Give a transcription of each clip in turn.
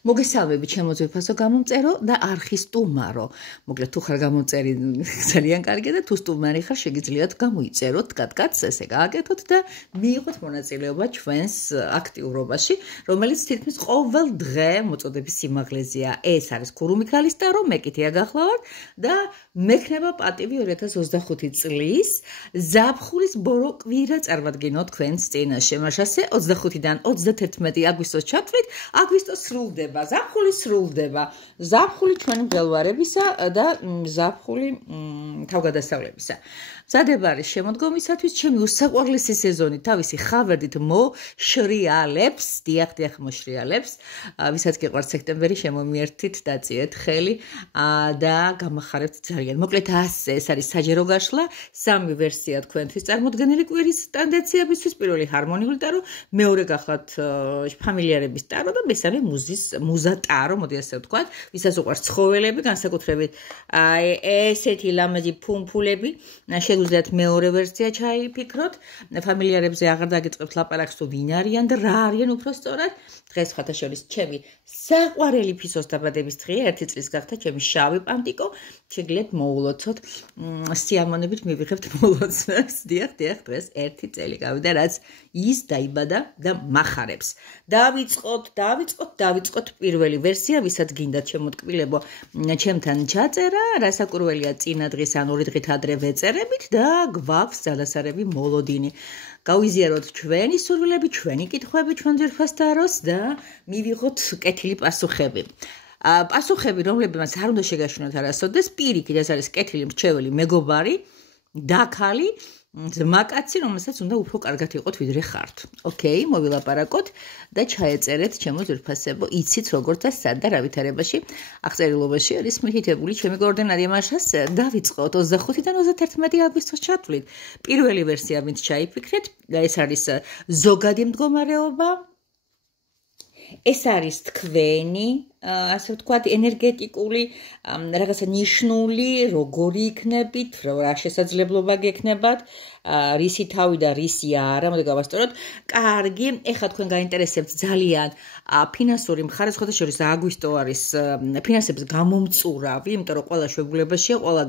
მოგესალმები ჩემო ძვირფასო გამომწერო და არხის სტუმარო. მოკლედ თუ ხარ გამომწერი ძალიან კარგია და თუ სტუმარი ხარ შეგიძლიათ გამოიწეროთ კაც ესე გააკეთოთ და მიიღოთ მონაწილეობა ჩვენს აქტიურობაში, რომელიც თითქმის ყოველ დღე მოწოდების სიმაღლეზეა. ეს არის ქურუმი ქალისტარო, მე კითია გახლავართ და მექნება პატივი 2025 წლის ზაფხულის ბორო კვირა წარმატგენო თქვენს წინაშე. მაშასე 25-დან 31 აგვისტოს ჩათვლით, აგვისტოს სრულდება. ზაფხული სრულდება. ზაფხული ჩვენი მღელვარებისა და ზაფხული თავგადასავლებისა. მზადება არის შემოდგომისათვის ჩემი უსაყვარლესი სეზონი თავისი ხავერდით მოშრიალებს, დიახ მოშრიალებს. ვისაც გიყვართ სექტემბერი შემომიერთით, დაწიეთ ხელი და გამახარებთ ძალიან. მოკლედ ასე ეს არის საჯერო გაშლა, სამი ვერსია თქვენთვის წარმოდგენილი კვირის ტენდენციებისთვის, პირველი ჰარმონიული ტარო, მეორე გახლავთ ფამილიარების ტარო და მესამე მუზა ტარო, მოდი ასე ვთქვათ, ვისაც უყვარს ცხოველები, განსაკუთრებით ესეთი ლამაზი ფუმფულები, შეგვიძლიათ მეორე ვერსია ჩაიფიქროთ. ფამილიარებზე აღარ დაგიწყებთ ლაპარაკს თუ ვინ არიან და რა არიან უფრო სწორად. დღეს ხათა შორის ჩემი საყვარელი ფისოს დაბადების დღეა, 1 წლის გახდა ჩემი შავი პანტიკო. შეგიძლიათ მოულოცოთ სიამონებით მივიღებთ მოლოცვებს. დიახ, დღეს 1 წელი გავიდა, რაც ის დაიბადა და მახარებს. დავიწყოთ პირველი ვერსია, ვისაც გინდათ შემოტკბილებო, ჩემთან ჩაწერა, რასაკურველია წინა დღის ან 2 დღით ადრე ვეწერებით და გვაქვს ძალასარები მოლოდინი. გავიზიაროთ ჩვენი სურვილები, ჩვენი კითხვები ჩვენ ძვირფას ტაროს და მივიღოთ კეთილი პასუხები. პასუხები, რომლებიც არ უნდა შეგაშინოთ არასოდეს, პირიქით ეს არის კეთილი, მრჩეველი, მეგობარი, დაქალი, ძმაკაცი, რომელსაც უნდა უფრო კარგად იყოთ ვიდრე ხართ. ოკეი, მოვილაპარაკოთ და ჩაეწერეთ ჩემო ძვირფასებო, იცით როგორ და სად და რა ვითარებაში. აღწერილობაში არის მითითებული ჩემი კოორდინატი, მაშას დავიწყოთ 25-დან 31 აგვისტოს ჩათვლით. პირველი ვერსია ვინც ჩაიფიქრეთ, ეს არის ზოგადი მდგომარეობა. ეს არის თქვენი, ასე ვთქვათ, ენერგეტიკული, რაღაცა ნიშნული, როგორი იქნებით, რა შესაძლებლობა გექნებათ, რისი თავი და რისი არა, მოდი გავასწოროთ. კარგი, ეხლა თქვენ გაინტერესებთ ძალიან ფინანსური მხარე, სხვათა შორის აგვისტო არის ფინანსების გამომწურავი, იმიტომ რომ ყველა შვებულებაშია, ყველა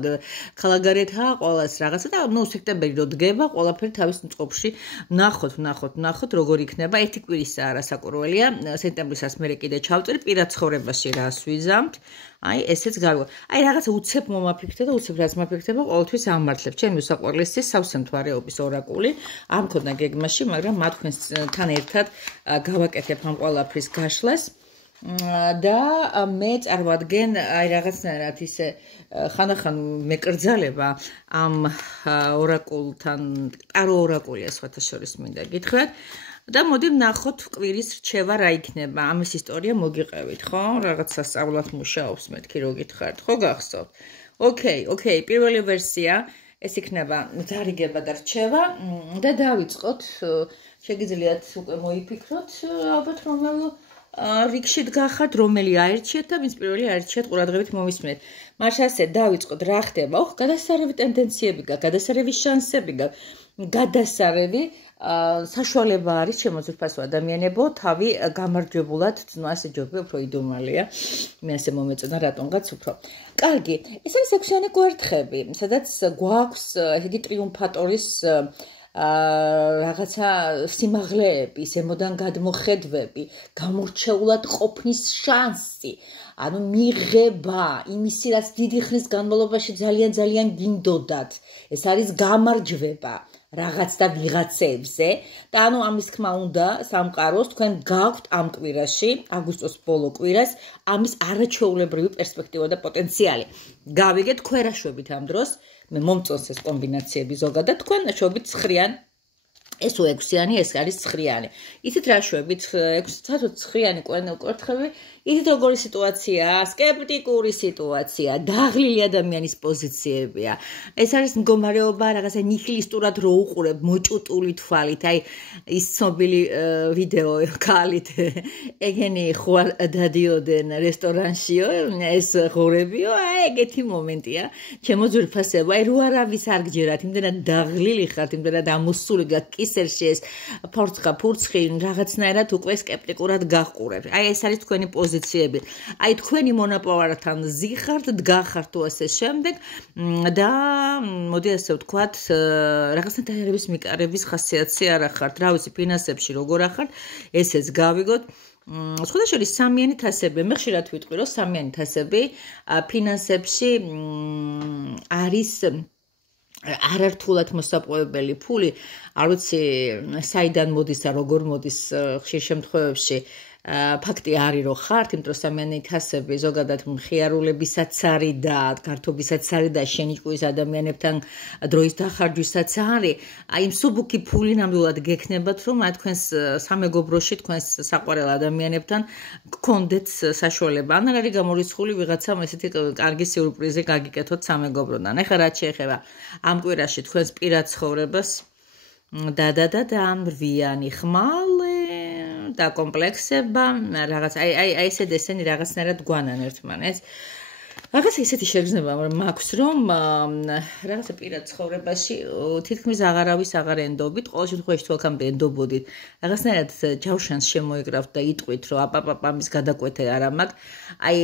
ქალაქგარეთაა, ყველას რაღაცა და სექტემბერი რო დგება, ყველაფერი თავის წყობაში ვნახოთ როგორ იქნება. ერთი კვირისაა რასაკურველია, სექტემბრისაც მე კიდე ჩავწერ პირად ცხოვრებაში რას ვიზამთ. აი, ესეც გავიგო. აი, რაღაცა უცებ მომაფიქრე და უცებ რაც მაფიქრდება, ყოველთვის ამმართლებ. ჩემი უსაყვარლესი სავსემთვარეობის ორაკული არ მქონდა გეგმაში, მაგრამ მათ თქვენთან ერთად გავაკეთებ ამ ყველაფრის გაშლას. და მე წარმოადგენ აი რაღაცნაირად ისე ხანდახან მეკრძალება ამ ორაკულთან, ტარო ორაკულია სხვათა შორის მინდა გითხრათ. და მოდი ვნახოთ კვირის რჩევა რა იქნება. ამის ისტორია მოგიყევით, ხო? რაღაცა სწავლად მუშაობს მეთქი რო გითხართ, ხო გახსოვთ? ოკეი, პირველი ვერსია ეს იქნება დარიგება და რჩევა და დავიწყოთ. შეგიძლიათ უკვე მოიფიქროთ, ალბათ რომელ რიგში დგახართ, რომელი აერჩიეთ და ვინც პირველი აერჩიეთ, ყურადღებით მომისმენთ. მაშასე დავიწყოთ, რა ხდება? გადასარევი ტენდენციები გაქვს, გადასარევი შანსები გაქვს, გადასარევი საშუალება არის შემოძვირფასო ადამიანებო, თავი გამარჯვებულად ასე ჯობია, უფრო იდუმალია. მე ასე მომეწონა რატომღაც უფრო. კარგი, ეს არის 6-იანი კვერთხები, სადაც გვაქვს ესეთი ტრიუმფატორის რაღაცა სიმაღლეები, ზემოდან გადმოხედვები, გამორჩეულად ყოფნის შანსი, ანუ მიღება იმისი, რაც დიდი ხნის განმავლობაში ძალიან გინდოდათ. ეს არის გამარჯვება რაღაც და ვიღაცებზე და ანუ ამის თქმა უნდა სამყაროს თქვენ გაქვთ ამ კვირაში, აგვისტოს ბოლო კვირას, ამის არაჩვეულებრივი პერსპექტივა და პოტენციალი. გავიგეთ ქვერაშვებით ამ დროს, მე მომწონს ეს კომბინაციები ზოგადად, თქვენ შვებით 9-იანი, ეს 6-იანი, ეს არის 9-იანი. იცით რა შვებით 9-იანი კვერთხები, იცით როგორი სიტუაციაა, სკეპტიკური სიტუაცია, დაღლილი ადამიანის პოზიციებია. ეს არის მდგომარეობა რაღაცა ნიჰილისტურად რო უყურებ, მოჭუტული თვალით, აი ის ცნობილი ვიდეო ქალით ეგენი ხوار დადიოდენ რესტორანშიო, ეს ღორებიო, აი ეგეთი მომენტია. ჩემო ძვირფასებო, აი რო არავის არ გჯერათ, იმდენად დაღლილი ხართ, იმდენად ამოსული გაქვთ კისერში ეს ფურცხი რაღაცნაირად უკვე სკეპტიკურად გაჰყურებთ. აი ეს არის თქვენი პოზიციები. აი თქვენი მონაპოვართან ზიხართ, დგახართ თუ ასე შემდეგ და მოდი ასე ვთქვათ, რაღაცნაირად დაერების მიკარების ხასიათი არ ახართ. რა ვიცი, ფინანსებში როგორ ახართ, ესეც გავიგოთ. სხვათა შორის სამიანი თასები, მე ხშირად ვიტყვი, რომ სამიანი თასები ფინანსებში არის არართულად მოსაპოვებელი ფული, არ ვიცი, საიდან მოდის და როგორ მოდის ხშირ შემთხვევებში ფაქტი არის, რომ ხართ, იმიტომ რომ სამიანი თასები ზოგადად მხიარულებისაც არის და გართობისაც არის და შენიჭკუის ადამიანებთან დროის დახარჯვისაც არის. აი მსუბუქი ფული ნამდვილად გექნებათ, რომ აი თქვენს სამეგობროში, თქვენს საყვარელ ადამიანებთან გქონდეთ საშუალება. ან არ არის გამორიცხული ვიღაცამ ესეთი კარგი სიურპრიზი გაგიკეთოთ სამეგობროდან. ეხლა რაც შეეხება ამ კვირაში თქვენს პირად ცხოვრებას და რვიანი ხმალე და კომპლექსება, რაღაც აი ესეთ ესენი რაღაცნაირად გვანან ერთმანეთს. რაღაცა ისეთი შეგრძნება მაქვს, რომ რაღაცა პირად ცხოვრებაში თითქმის აღარავის აღარ ენდობით, ყოველ შემთხვევაში თუ აქამდე ენდობოდით, რაღაცნაირად ჯავშანს შემოიგრავთ და იტყვით, რომ აპაპაპამის გადაკვეთე არა მაქვს. აი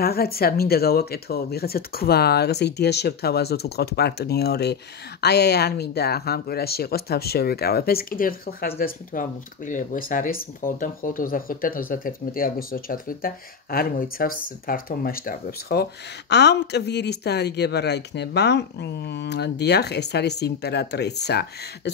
რაღაცა მინდა გავაკეთო, ვიღაცა თქვა, რაღაცა იდეა შევთავაზოთ, უყავთ პარტნიორი. აი არ მინდა ამ კვირაში იყოს თავს შევიკავებ. ეს კიდევ ერთხელ ხაზგასმით ვამბობთ, კვილებო, ეს არის მხოლოდ 25-დან 31 აგვისტოს ჩათვლით და არ მოიცავს ფართო მასშტაბებს, ხო? ამ კვირის დაარიგება რა იქნება? დიახ, ეს არის იმპერატრიცა.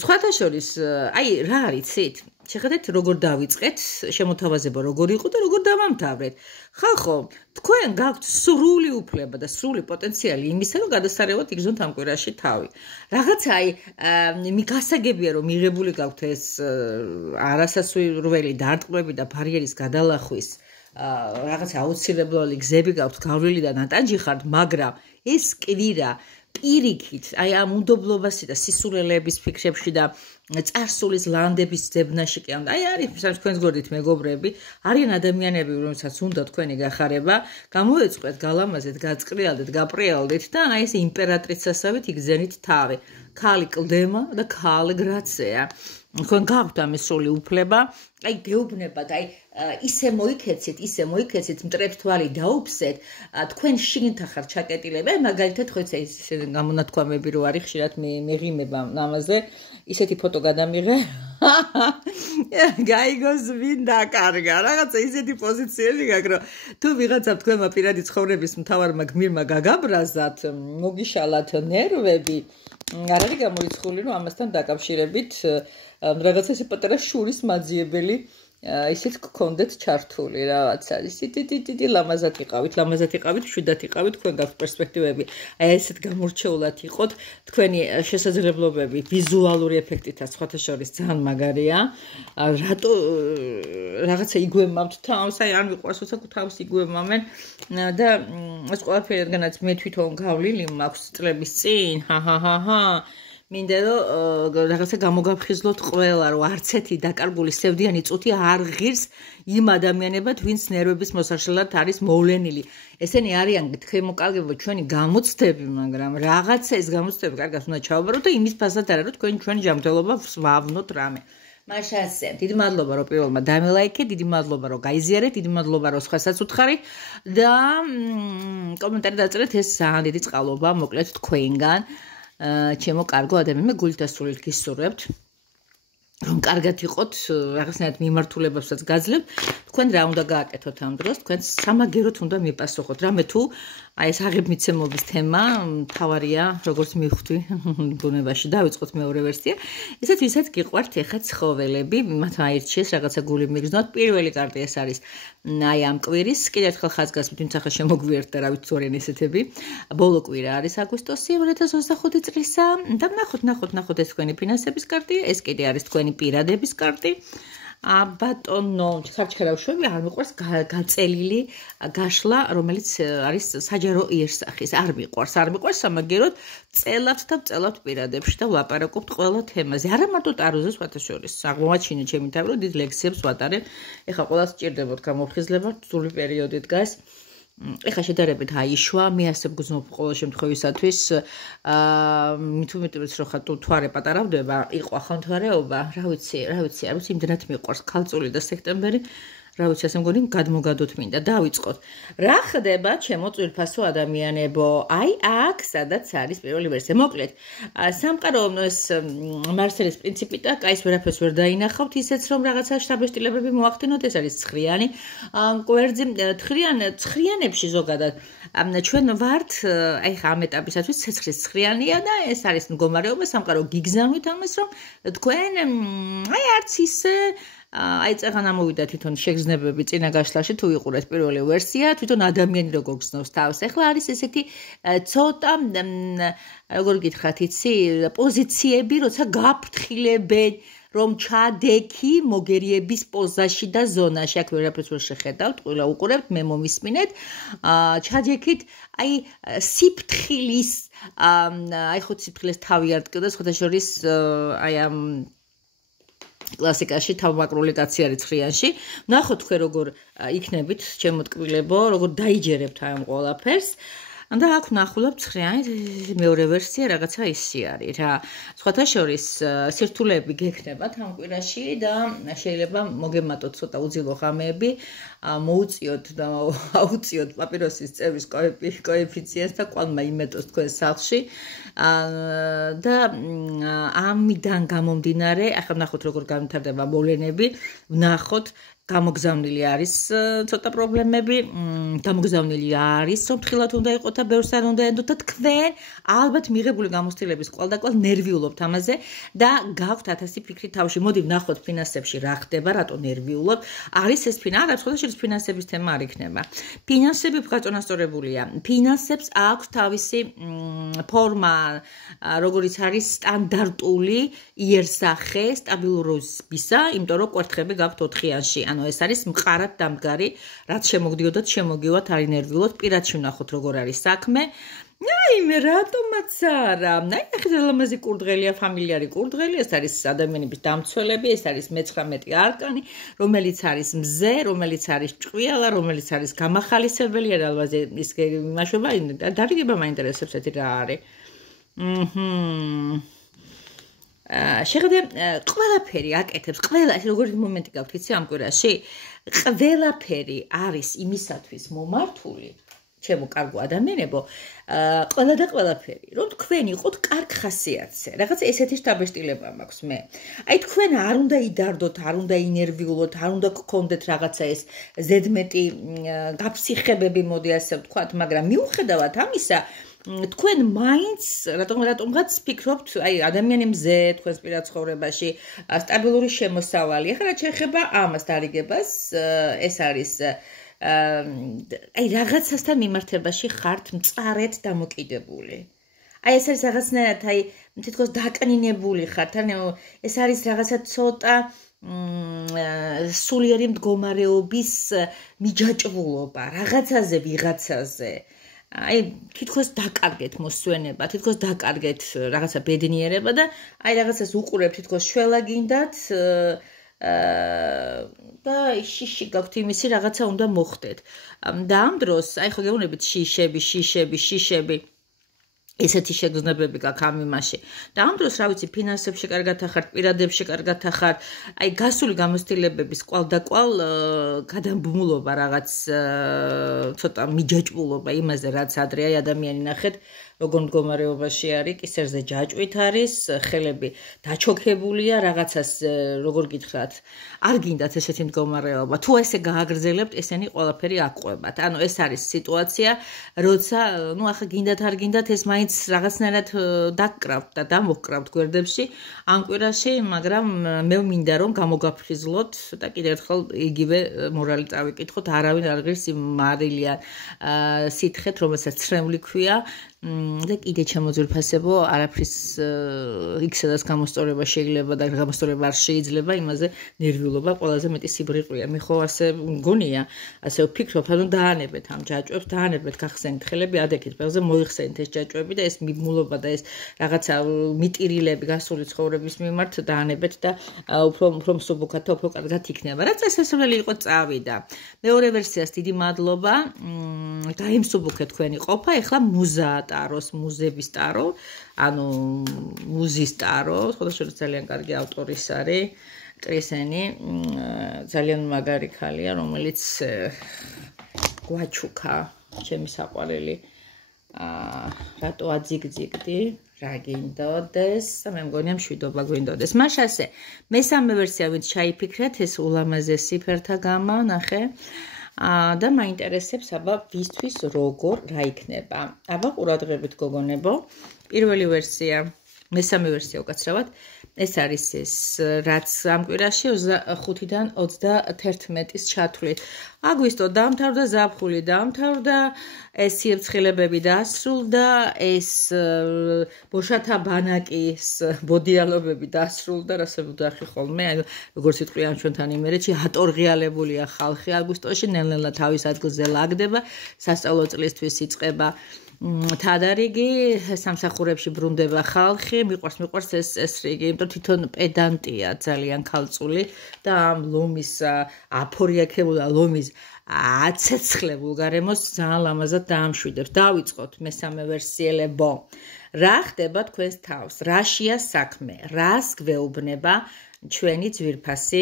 სხვათა შორის, აი რა არიცით? შეხედეთ, როგორ დავიწყეთ, შემოთავაზება როგორ იყო და როგორ დავამთავრეთ. ხალხო, თქვენ გაქვთ სრული უფლება და სრული პოტენციალი იმისა, რომ გადასარევად იგზნოთ ამ კვირაში თავი. რაღაცა აი გასაგებია, რომ მიღებული გაქვთ ეს არასასურველი დარტყმები და ბარიერის გადალახვის რაღაცა აუცილებლელი გზები გაქვთ გავლილი და ნატანჯი ხართ, მაგრამ ეს კვირა პირიქით, აი ამ უნდობლობასი და სისულელეების ფიქრებში და წარსულის ლანდების ძებნაში კი აი არის თქვენს გვერდით მეგობრები, არიან ადამიანები, რომელსაც უნდა თქვენი გახარება, გამოეწყეთ, გალამაზეთ, გაწყრიალდეთ, გაპრიალდეთ და აი ეს იმპერატრიცასავით იგზენით თავი. ქალი კლდემა და ქალი გრაცია. თქვენ გაქვთ ამის სრული უფლება, აი გეუბნებათ, აი ისე მოიქეცით, მტრებს თვალი დაუფსეთ, თქვენ შიგნით ახარ ჩაკეტილები, მაგალითად ხო იცი ეს გამონათქვამები რო არის ხშირად მეღიმება ამაზე, ისეთი ფოტო გადამიღე. გაიგოს ვინ დაკარგა, რაღაცა ისეთი პოზიციები გაქვს, რომ თუ ვიღაცა თქვენმა პირადი ცხოვრების მთავარმა გმირმა გაგაბრაზათ, მოგიშალათ ნერვები, არ არის გამორიცხული, რომ ამასთან დაკავშირებით რაღაცა ესე პატარა შურის მაძიებელი ისიც გქონდეთ ჩართული რაღაცა. ისეთი ლამაზად იყავით, მშვიდად იყავით, თქვენ გაქვთ პერსპექტივები. აი ესეთ გამორჩეულად იყოთ, თქვენი შესაძლებლობები ვიზუალური ეფექტითაც სხვათა შორის ძალიან მაგარია. რატო რაღაცა იგვემავთ თავს, აი არ მიყვარს როცა თავს იგვემავენ და ეს ყველაფერი რადგანაც მე თვითონ გავლილი მაქვს წლების წინ. მინდა რომ რაღაცა გამოგაფხიზლოთ ყველა, რომ არც ერთი დაკარგული სევდიანი წუთი არ ღირს იმ ადამიანებად, ვინც ნერვების მოსაშლელად არის მოვლენილი. ესენი არიან თქემოკალგებო ჩვენი გამოცდები, მაგრამ რაღაცა ეს გამოცდები კარგად უნდა ჩავაბაროთ და იმის ფასად არა, რომ თქვენი ჩვენი ჯანმრთელობა ვავნოთ რამე. მაშასე, დიდი მადლობა, რომ პირველმა დამელაიქეთ, დიდი მადლობა, რომ გაიზიარეთ, დიდი მადლობა, რომ სხვასაც უთხარით და კომენტარი დაწერეთ, ეს ძალიან დიდი წყალობა, მოკლედ თქვენგან. ჩემო კარგო ადამიანებო, გულით და სულით გისურვებთ, რომ კარგად იყოთ, რაღაცნაირად მიმართულებებსაც გაძლევთ, თქვენ რა უნდა გააკეთოთ ამ დროს, თქვენ სამაგეროთ უნდა მიპასუხოთ. რამე თუ აი ეს აღებმიცემობის თემა თავარია, როგორც მივხვდი ბუნებაში, დავიწყოთ მეორე ვერსია. ესეთ ვისაც გიყვართ ეხა ცხოველები, მათ აირჩიეს რაღაცა გული მიგზნოთ. პირველი კარტი ეს არის აი ამ კვირის, კიდევ ერთხელ ხაზგასმით, ვინც ახლა შემოგვიერთდა და რა ვიცი თუ არიან ესეთები. ბოლო კვირა არის აგვისტოსი 2025 წლისა და ნახოთ ეს თქვენი ფინანსების კარტი, ეს კიდე არის თქვენი პირადების კარტი. ბატონო, საჩქერავშვები არ მიყვარს გაწელილი გაშლა, რომელიც არის საჯარო იერსახის. არ მიყვარს, სამაგეროდ წელავთ და წელავთ პირადებში და ვლაპარაკობთ ყველა თემაზე. არა მარტო ტაროზე, სხვათა შორის. აღმოაჩინე ჩემი თავი, რომ დიდ ლექციებს ვატარებ. ეხლა ყველას სჭირდებოდ გამოფხიზლება, სრული პერიოდი დგას. ეხლა შედარებით აიშვა, მე ასე გძნობ ყოველ შემთხვევისათვის, მით უმეტეს რომ ხა თვარე პატარავდება, იყო ახალთვარეობა, რა ვიცი, იმდენად მიყვარს ქალწული და სექტემბერი, რა ვიცი, ასე მგონი გადმოგადოთ მინდა, დავიწყოთ. რა ხდება ჩემო წვირფასო ადამიანებო? აი აქ სადაც არის პირველი ვერსია. მოკლედ, სამყარო ეს მარსელის პრინციპი და კაის ვერაფერს ვერ დაინახავთ, ისეც რომ რაღაცა შთაბეჭდილებები მოახდინოთ, ეს არის ცხრიანი. კვერძი ცხრიანებში ზოგადად ჩვენ ვართ, აი ხა ამ ეტაპისათვის ცეცხლის ცხრიანია და ეს არის მდგომარეობა, სამყარო გიგზავნით ამას, რომ თქვენ აი არც ისე აი წეგან ამოვიდა თვითონ შეგრძნებები წინა გაშლაში თუ იყურეთ პირველი ვერსია, თვითონ ადამიანი როგორ გრძნობს თავს. ეხლა არის ესეთი ცოტა როგორ გითხრათ, იცი, პოზიციები, როცა გაფრთხილებენ, რომ ჩადექი მოგერიების პოზაში და ზონაში. აქ ვერაფერს ვერ შეხედავთ, ყველა უყურებთ, მე მომისმინეთ. ჩადექით, აი სიფრთხილის, აი ხო სიფრთხილეს თავი არ ტკივდა, სხვათა შორის აი ამ კლასიკაში თავმაკრული კაცი არის ცხრიანში. ნახოთ თქვენ როგორ იქნებით, ჩემო ტკბილებო, როგორ დაიჯერებთ აი ამ ყველაფერს. და აქ ნახულობ ცხრიანი მეორე ვერსია რაღაცა ისი არის რა. სხვათა შორის სირთულეები გექნებათ ამ კვირაში და შეიძლება მოგემატოთ ცოტა უძილო ღამეები, მოუწიოთ და აუწიოთ პაპიროსის წევის კოეფიციენტს და კვალმა იმეტოს თქვენ სახლში. და ამიდან გამომდინარე, ახლა ნახოთ როგორ განვითარდება მოვლენები, ვნახოთ გამოგზავნილი არის ცოტა პრობლემები, გამოგზავნილი არის, რომ თხილად უნდა იყოს და ბევრს არ უნდა έντოთ და თქვენ ალბათ მიღებული გამოცდილების კვალდაკვალ ნერვიულობთ ამაზე და გაქვთ 1000 ფიქრი თავში. მოდი ვნახოთ ფინანსებში რა ხდება, რატო ნერვიულობთ. არის ეს არა, სხვადასხვა ფინანსების თემა არ იქნება. ფინანსები გაწონასწორებულია. ფინანსებს აქვს თავისი ფორმა, როგორიც არის სტანდარტული იერსახე სტაბილურობისა, იმიტომ რომ კვერთხები გაქვთ 4-იანში. ეს არის მყარად დამდგარი, რაც შემოგდიოდათ, შემოგივათ, არ ინერვიულოთ, პირადში ვნახოთ როგორ არის საქმე. აი მე რატომაც არა. აი ახლა ლამაზი კურდღელია, ფამილიარი კურდღელი, ეს არის ადამიანების დამცველები, ეს არის მე-19 არკანი, რომელიც არის მზე, რომელიც არის ჭყვიალა, რომელიც არის გამახალისებელი, ალბათ ის იმაშობა, დარიგება მაინტერესებს ეთი რა არის. შეხედე ყველაფერი აკეთებს, ყველა როგორი მომენტი გაქვთ იცი ამ კვირაში? ყველაფერი არის იმისათვის მომართული, ჩემო კარგო ადამიანებო, ყველა და ყველაფერი, რომ თქვენ იყოთ კარგ ხასიათზე. რაღაცა ესეთი შთაბეჭდილება მაქვს მე. აი თქვენ არ უნდა იდარდოთ, არ უნდა ინერვიულოთ, არ უნდა გქონდეთ რაღაცა ეს ზედმეტი გაფსიხებები, მოდი ასე ვთქვათ, მაგრამ მიუხედავად ამისა, თქვენ მაინც რატომღაც ფიქრობთ, აი ადამიანი მზე თქვენს პირად ცხოვრებაში, სტაბილური შემოსავალი. ახლა რაც შეეხება ამას დარიგებას, ეს არის აი რაღაცასთან მიმართებაში ხართ მწარედ დამოკიდებული. აი ეს არის რაღაცნაირად აი თითქოს დაკნინებული ხართ, ან ეს არის რაღაცა ცოტა სულიერი მდგომარეობის მიჯაჭვულობა, რაღაცაზე, ვიღაცაზე. აი თითქოს დაკარგეთ მოსვენება, თითქოს დაკარგეთ რაღაცა ბედნიერება და აი რაღაცას უყურებთ, თითქოს შველა გინდათ და შიში გაქვთ იმისი რაღაცა უნდა მოხდეთ. და ამ დროს აი ხო გეუბნებით შიშები ესეთი შეგრძნებები გაქვს ამ იმაში. და ამ დროს რა ვიცი ფინანსებში კარგად ახართ, პირადებში კარგად ახართ, აი გასული გამოცდილებების კვალდაკვალ გადამბმულობა რაღაც ცოტა მიჯაჭვულობა იმაზე რაც ადრე აი ადამიანი ნახეთ როგორ მდგომარეობაში არის, კისერზე ჯაჭვით არის, ხელები დაჩოქებულია, რაღაცას როგორ გითხრათ, არ გინდათ ესეთი მდგომარეობა. თუ ესე გააგრძელებთ, ესენი ყველაფერი აყვებათ. ანუ ეს არის სიტუაცია, როცა, ნუ ახლა გინდათ არ გინდათ, ეს მაინც რაღაცნაირად დაკრავთ და დამოჰკრავთ გვერდებში ამ კვირაში, მაგრამ მე მინდა რომ გამოგაფრთხილოთ და კიდევ ერთხელ იგივე მორალი წავიკითხოთ, არავინ არ ღირს იმ მარილიან სითხეთ, რომელსაც ცრემლი ქვია. და კიდე ჩემოძვირფასებო, არაფრის იქ-სადაც გამოსწორება შეიძლება და გამოსწორება არ შეიძლება, იმაზე ნერვიულობა ყველაზე მეტი სიბრიყვია. მე ხო ასე მგონია, ასე ვფიქრობ, ანუ დაანებეთ ამ ჯაჭვებს, დაანებეთ გახსენით ხელები, ადექით, ყველაზე მოიხსენით ეს ჯაჭვები და ეს მიბმულობა და ეს რაღაცა მიტირილები გასული ცხოვრების მიმართ დაანებეთ და უფრო მსუბუქად და უფრო კარგად იქნება. რაც წესასწრული იყო წავიდა. მეორე ვერსიას დიდი მადლობა. გაიმსუბუქეთ თქვენი ყოფა. ეხლა მუზაა ტაროს, მუზების ტარო, ანუ მუზის ტარო, სხვადასხვა ძალიან კარგი ავტორის არის. კრისენი ძალიან მაგარი ქალია, რომელიც გვაჩუქა ჩემი საყვარელი რატო აძიგძიგდი რა გინდოდეს მე მგონია მშვიდობა გვინდოდეს მაშასე მესამე ვერსია ვინც ჩაიფიქრეთ ეს ულამაზესი ფერთა გამა ნახე და მაინტერესებს აბა ვისთვის როგორ რა იქნება აბა ყურადღებით გოგონებო პირველი ვერსია მესამე ვერსია უკაცრავად ეს არის ეს რაც ამ კვირაში 25-დან 31-ის ჩათვლით. აგვისტო დამთავრდა ზაფხული, დამთავრდა ეს სიებცხელებები დასრულდა, ეს ბოშათა ბანაკის ბოდიალობები დასრულდა, რასაც ვუძახი ხოლმე, ანუ როგორც იტყვი ამ ჩვენთან იმერეთში, ატორღიალებულია ხალხი აგვისტოში, ნელ-ნელა თავის ადგილზე ლაგდება, სასწავლო წლისთვის იწყება თადარიგი სამსახურებში ბრუნდება ხალხი მიყვარს ეს წესრიგი იმიტომ თვითონ პედანტია ძალიან ქალწული და ამ ლომის აფორიაქებულა ლომის აცეცხლებულ გარემოს ძალიან ლამაზად დაამშვიდებს დავიწყოთ მესამე ვერსიელებო რა ხდება თქვენს თავს რაშია საქმე რას გვეუბნება ჩვენი ძვირფასი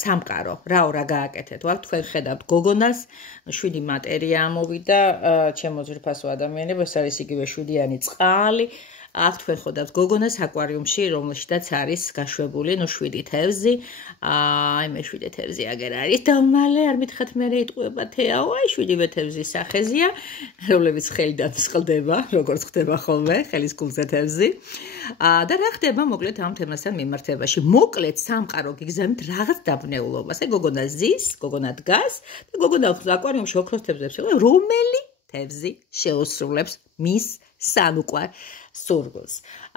სამყარო რა გააკეთეთ ვარ თქვენ ხედავთ გოგონას 7 მატერია ამოვიდა ჩემო ძვირფასო ადამიანებო ეს არის იგივე 7-იანი წყალი აქ თქვენ ხედავთ გოგონას აკვარიუმში რომელშიც არის გაშვებული 7 თევზი აი მე 7 თევზი აგერ არის და მალე არ მითხათ მე იტყვება თეაო აი 7 თევზის სახეზია რომლებიც ხელიდან წყლდება როგორც ხდება ხოლმე ხელის გულზე თევზი და რა ხდება მოკლედ ამ თემასთან მიმართებაში მოკლედ სამყარო გიგზავნით რაღაც დაბნეულობას აი გოგონა ზის გოგონა დგას და გოგონა აკვარიუმში ოქროს თევზებს იღებს რომელი თევზი შეუსრულებს მის სანუკვარ სურვილს.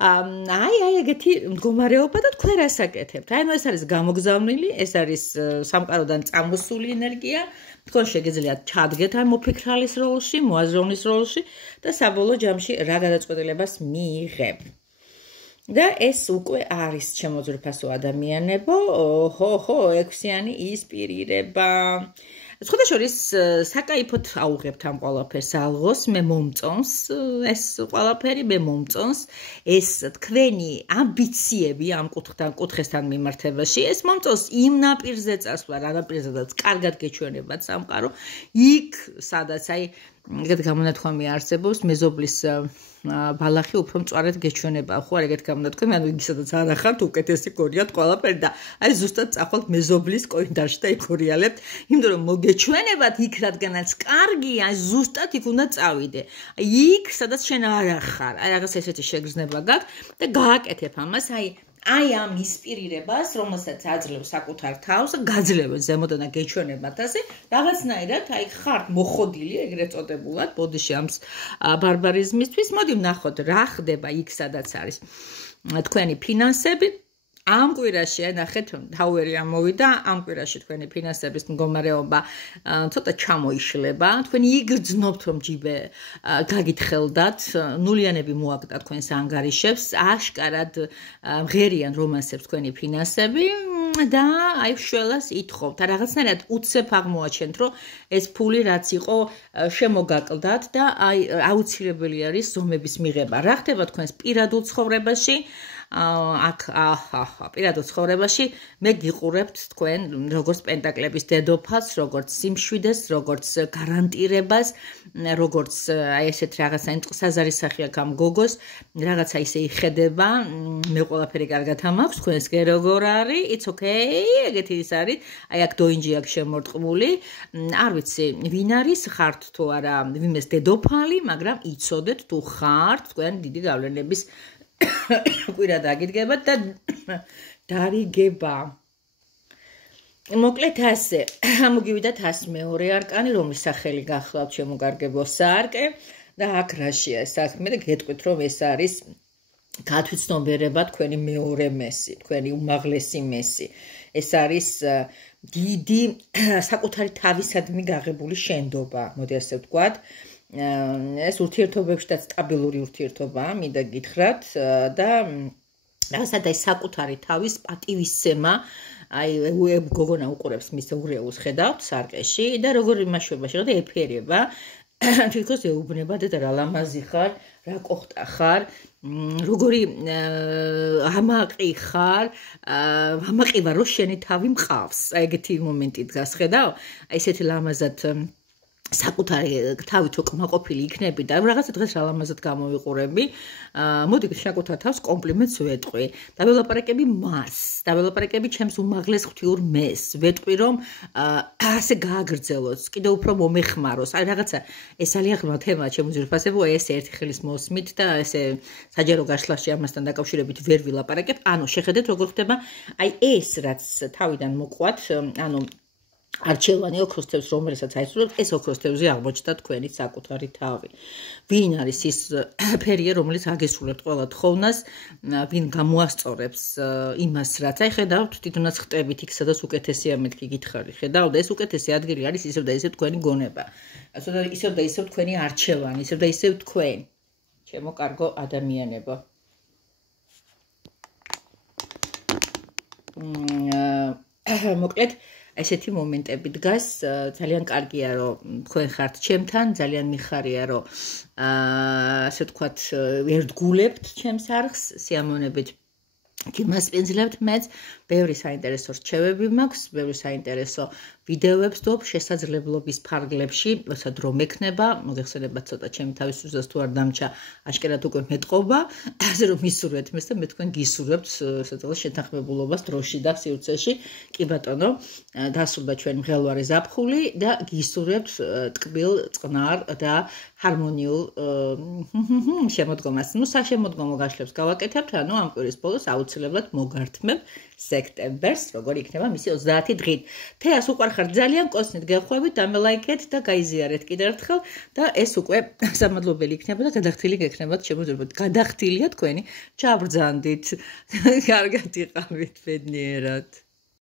აი ეგეთი მდგომარეობა და თქვენ რას აკეთებთ? აი ეს არის გამოგზავნილი, ეს არის სამყაროდან წამოსული ენერგია. თქვენ შეგიძლიათ ჩადგეთ ამ მოფიქრალის როლში, მოაზროვნის როლში და საბოლოო ჯამში რა გადაწყვეტილებას მიიღებ. და ეს უკვე არის ჩემო ძვირფასო ადამიანებო, ხო, 6-იანი ისპირირება. სხვადასხვის საკაიფოდ აუღებთ ამ ყველაფერს ალღოს მე მომწონს ეს ყველაფერი მე მომწონს ეს თქვენი ამბიციები ამ კუთხესთან მიმართებაში ეს მომწონს იმ ნაპირზე წასვლა რა ნაპირზედაც კარგად გეჩვენებათ სამყარო იქ სადაც აი ეგეთ გამონათქვამი არსებობს მეზობლის ბალახი უფრო მწვარედ გეჩვენება ხო არ ეგეთ გამონათქვამი ანუ ისედაც არ ახართ უკეთესი გორიათ ყველაფერი და აი ზუსტად წახვალთ მეზობლის კოინდარში და იქორიალებთ იმიტომ რომ მოგეჩვენებათ იქ რადგანაც კარგია აი ზუსტად იქ უნდა წავიდე აი იქ სადაც შენ არ ახარ აი რაღაც ესეთი შეგრძნება გაქვს და გააკეთებ ამას აი ამ ინსპირირებას, რომელსაც აძლევ საკუთარ თავს, გაძლევ ზემოდან გეჩვენებათ ასე, რაღაცნაირად აი ხართ მოხოდილი ეგრეთ წოდებულად ბოდიში ამ ბარბარიზმისთვის. მოდი ვნახოთ რა ხდება იქ სადაც არის თქვენი ფინანსები. ამ კვირაში ნახეთ თავერი ამოვიდა ამ კვირაში თქვენი ფინანსების მდგომარეობა ცოტა ჩამოიშლება თქვენი იგრძნობთ რომ ჯიბე გაგითხელდათ ნულიანები მოაგდათ თქვენს ანგარიშებს აშკარად მღერიან რომანსებს თქვენი ფინანსები და აი შველას ითხოვთ რაღაცნაირად უცებ აღმოაჩენთ რომ ეს ფული რაც იყო შემოგაკლდათ და აი აუცილებელი არის ზომების მიღება რა ხდება თქვენს პირადულ ცხოვრებაში აქ პირადულ ცხოვრებაში მე გიყურებთ თქვენ როგორც პენტაკლების დედოფალს, როგორც სიმშვიდეს, როგორც გარანტირებას, როგორც აი ესეთ რაღაცა ინტყსაზარი სახე აქვს ამ გოგოს, რაღაცა ისე იხედება, მე ყველაფერი კარგად ამაქვს, თქვენს კი როგორ არის? It's okay, ეგეთი ის არის. აი აქ დოინჯი აქვს შემორტყმული. არ ვიცი, ვინ არის, ხართ თუ არა, ვინმეს დედოფალი, მაგრამ იცოდეთ თუ ხართ თქვენ დიდი გავლენების კვირა დაგიდგებათ და დარიგება. მოკლედ ასე, მოგივიდათ 102 არკანი, რომლის სახელი გახლავთ შემოგარგებო საარკე და აქ რაშია საქმე და გეტყვით რომ ეს არის გათვითცნობიერება თქვენი მეორე მესი, თქვენი უმაღლესი მესი. ეს არის დიდი საკუთარი თავისადმი გაღებული შენდობა, მოდი ასე ვთქვათ. ეს ურთიერთობებშიც სტაბილური ურთიერთობაა, მინდა გითხრათ და რაღაცა საკუთარი თავის პატივისცემა, აი გოგონა უყურებს მის უღრეულს ხედავთ სარკეში და როგორი მაშვებაში და ეფერება თვითონ ეუბნება და რა ლამაზი ხარ, რა კოხტა ხარ, როგორი ამაყი ხარ, ამაყი ვარ, რომ შენი თავი მყავს. აი ეგეთი მომენტი დგას ხედავ, აი ესეთი ლამაზად საკუთარი თავით უკმაყოფილი იქნები და რაღაცა დღეს რა ლამაზად გამოვიყურები. მოდი საკუთარ თავს კომპლიმენტს ვეტყვი. დაველაპარაკები მას, დაველაპარაკები ჩემს უმაღლეს ღვთიურ მეს. ვეტყვი რომ ასე გააგრძელოს, კიდევ უფრო მომეხმაროს. აი რაღაცა ეს ძალიან ღრმა თემაა ჩემო ძვირფასებო, აი ეს ერთი ხელის მოსმით და ესე საჯარო გაშლაში ამასთან დაკავშირებით ვერ ვილაპარაკებ. ანუ შეხედეთ როგორ ხდება აი ეს რაც თავიდან მოყვათ, ანუ არჩევანი ოქროს თევზს რომელსაც აიცურებთ, ეს ოქროს თევზი აღმოჩნდა თქვენი საკუთარი თავი. ვინ არის ის ფერია, რომელიც აგესრულებთ ყველა თხოვნას, ვინ გამოასწორებს იმას, რაც აი ხედავთ, თვითონაც ხტებით იქ, სადაც უკეთესია მეთქი გითხარი. ხედავთ, ეს უკეთესი ადგილი არის ისევ და ისევ თქვენი გონება. ისევ და ისევ თქვენი არჩევანი, ისევ და ისევ თქვენ. ჩემო კარგო ადამიანებო. მოკლედ ესეთი მომენტები დგას, ძალიან კარგია რომ თქვენ ხართ ჩემთან, ძალიან მიხარია რომ ასე ვთქვათ, ერთგულებთ ჩემს არხს, სიამოვნებით გიმასპინძლებთ მეც, ბევრი საინტერესო რჩევები მაქვს, ბევრი საინტერესო ვიდეოებს ვდობ შესაძლებლობის ფარგლებში, როცა დრო მექნება, მოგეხსენებათ ცოტა ჩემი თავისუფლებას თუ არ დამჭა, აშკარად უკვე მეტყობა, ასე რომ მისურვეთ მეს და მე თქვენ გისურვებთ სადღაც შეთანხმებულობას დროში და სივრცეში. კი ბატონო, დასრულდა ჩვენი მღელვარე ზაფხული და გისურვებთ ტკბილ, წყნარ და ჰარმონიულ შემოდგომას. ნუ საშემოდგომო გაშლებს გავაკეთებთ, ანუ ამ კვირის ბოლოს აუცილებლად მოგართმევ სექტემბერს, როგორი იქნება მისი 30 დღით. თეას უყარხარ ძალიან კოსნით გეხვევით, დამელაიქეთ და გაიზიარეთ კიდევ ერთხელ და ეს უკვე სამადლობელი იქნება და გადახდილი გექნებათ შემოძლებოთ. გადახდილია თქვენი, ჩაბრძანდით. კარგად იყავით ბედნიერად.